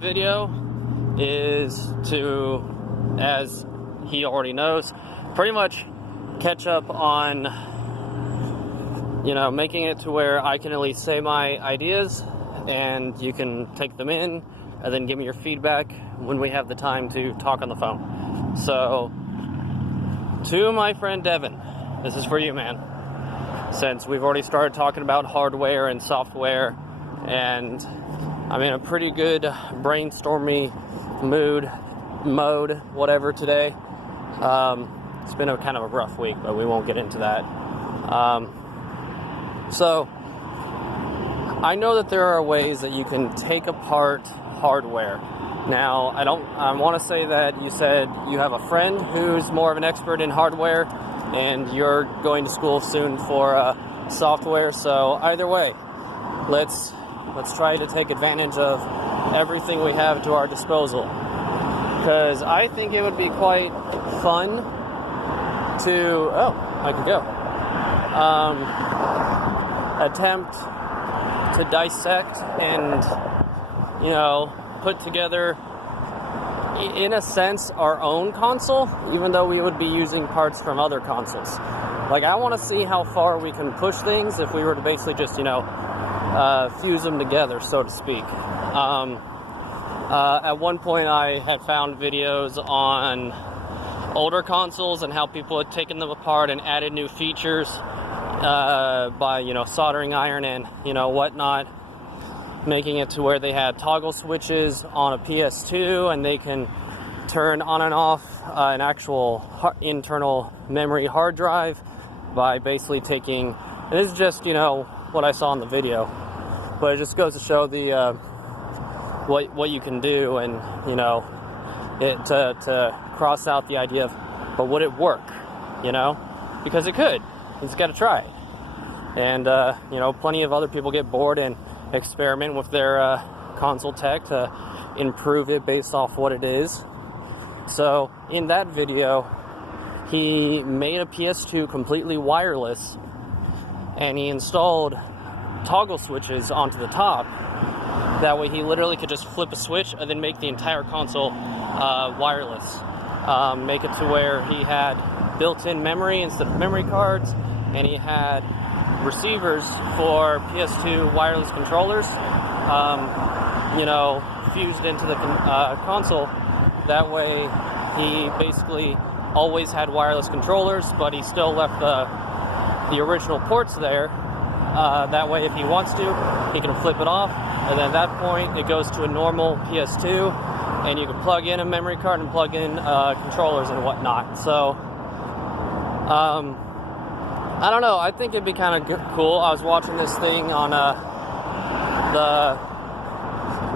Video is to, as he already knows, pretty much catch up on, making it to where I can at least say my ideas and you can take them in and then give me your feedback when we have the time to talk on the phone. So, to my friend Devin, this is for you, man. Since we've already started talking about hardware and software, and I'm in a pretty good brainstormy mode, whatever, today. It's been a kind of a rough week, but we won't get into that. So, I know that there are ways that you can take apart hardware. Now, I want to say that you said you have a friend who's more of an expert in hardware, and you're going to school soon for software. So either way, let's try to take advantage of everything we have to our disposal, because I think it would be quite fun to attempt to dissect and put together, in a sense, our own console, even though we would be using parts from other consoles. Like, I want to see how far we can push things if we were to basically just fuse them together, so to speak. At one point I had found videos on older consoles and how people had taken them apart and added new features by soldering iron and whatnot, making it to where they had toggle switches on a PS2 and they can turn on and off an actual internal memory hard drive by basically taking, and this is just what I saw in the video, but it just goes to show the what you can do, and to cross out the idea of, but would it work? Because it could. You just got to try it. And plenty of other people get bored and experiment with their console tech to improve it based off what it is. So in that video, he made a PS2 completely wireless, and he installed toggle switches onto the top. That way he literally could just flip a switch and then make the entire console wireless. Make it to where he had built-in memory instead of memory cards, and he had receivers for PS2 wireless controllers, fused into the console. That way he basically always had wireless controllers, but he still left the original ports there. That way, if he wants to, he can flip it off, and then at that point it goes to a normal PS2, and you can plug in a memory card and plug in controllers and whatnot. So I don't know, I think it'd be kind of cool. I was watching this thing on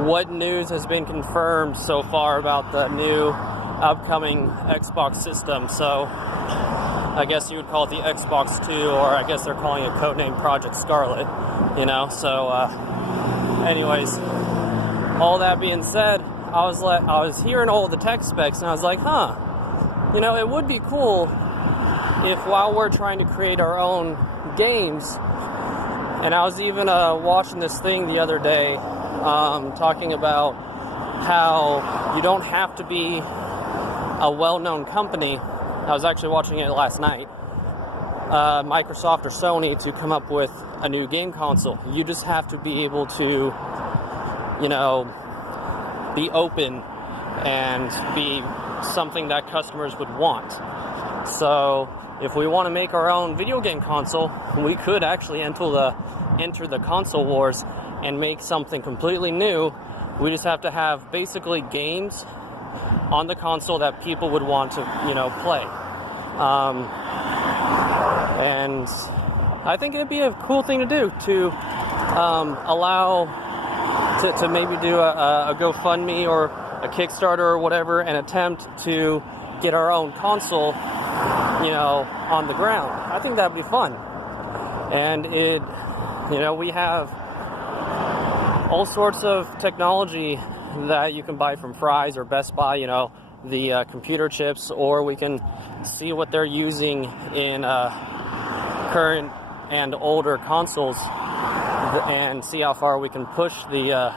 what news has been confirmed so far about the new upcoming Xbox system. So I guess you would call it the Xbox 2, or I guess they're calling it codename Project Scarlet, So anyways, all that being said, I was hearing all the tech specs, and I was like, it would be cool if, while we're trying to create our own games, and I was even watching this thing the other day, talking about how you don't have to be a well-known company. I was actually watching it last night, Microsoft or Sony, to come up with a new game console. You just have to be able to, be open and be something that customers would want. So if we want to make our own video game console, we could actually enter the console wars and make something completely new. We just have to have basically games on the console that people would want to, play. And I think it'd be a cool thing to do, to allow to maybe do a GoFundMe or a Kickstarter or whatever, and attempt to get our own console, on the ground. I think that'd be fun. And we have all sorts of technology that you can buy from Fry's or Best Buy, the computer chips, or we can see what they're using in current and older consoles and see how far we can push the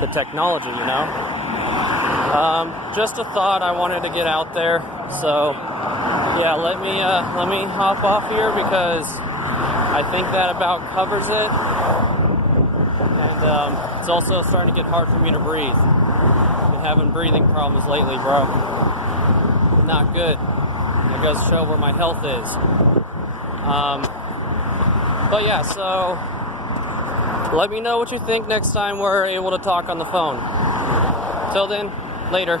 the technology, you know. Just a thought I wanted to get out there. So yeah, let me hop off here because I think that about covers it. And it's also starting to get hard for me to breathe. I've been having breathing problems lately, bro. Not good. It goes to show where my health is. But yeah, so let me know what you think next time we're able to talk on the phone. Till then, later.